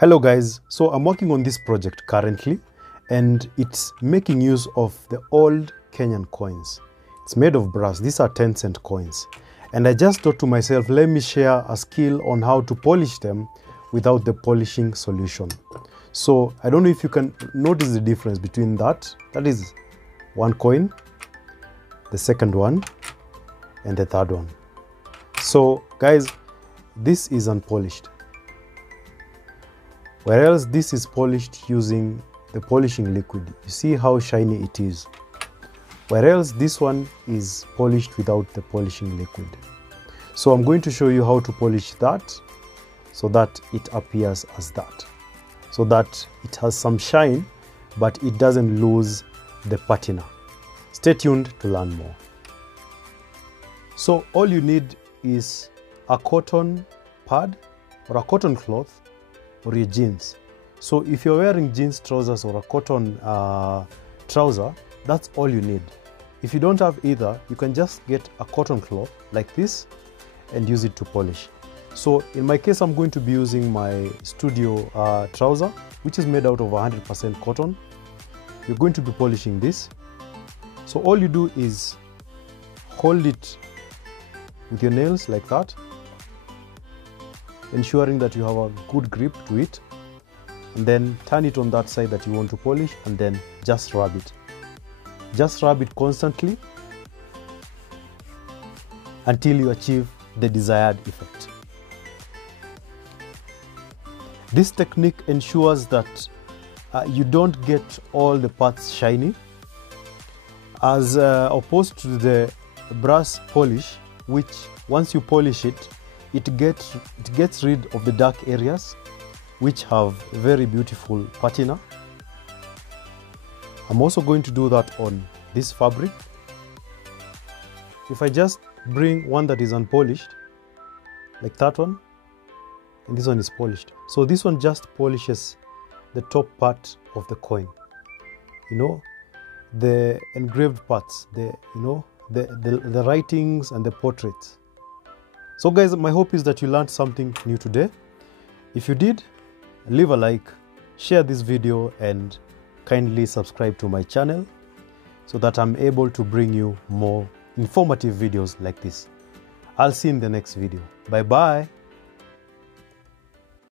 Hello guys, so I'm working on this project currently and it's making use of the old Kenyan coins. It's made of brass. These are 10-cent coins. And I just thought to myself, let me share a skill on how to polish them without the polishing solution. So I don't know if you can notice the difference between that is one coin, the second one, and the third one. So guys, this is unpolished, whereas this is polished using the polishing liquid. You see how shiny it is, whereas this one is polished without the polishing liquid. So I'm going to show you how to polish that so that it appears as that, so that it has some shine but it doesn't lose the patina. Stay tuned to learn more. So all you need is a cotton pad or a cotton cloth or your jeans. So if you're wearing jeans trousers or a cotton trouser, that's all you need. If you don't have either, you can just get a cotton cloth like this and use it to polish. So in my case, I'm going to be using my studio trouser, which is made out of 100% cotton. You're going to be polishing this. So all you do is hold it with your nails like that, ensuring that you have a good grip to it, and then turn it on that side that you want to polish, and then just rub it. Just rub it constantly until you achieve the desired effect. This technique ensures that you don't get all the parts shiny, as opposed to the brass polish, which once you polish it, it gets rid of the dark areas, which have very beautiful patina. I'm also going to do that on this fabric. If I just bring one that is unpolished, like that one, and this one is polished. So this one just polishes the top part of the coin, you know, the engraved parts, the writings and the portraits. So guys, my hope is that you learned something new today. If you did, leave a like, share this video, and kindly subscribe to my channel so that I'm able to bring you more informative videos like this. I'll see you in the next video. Bye bye.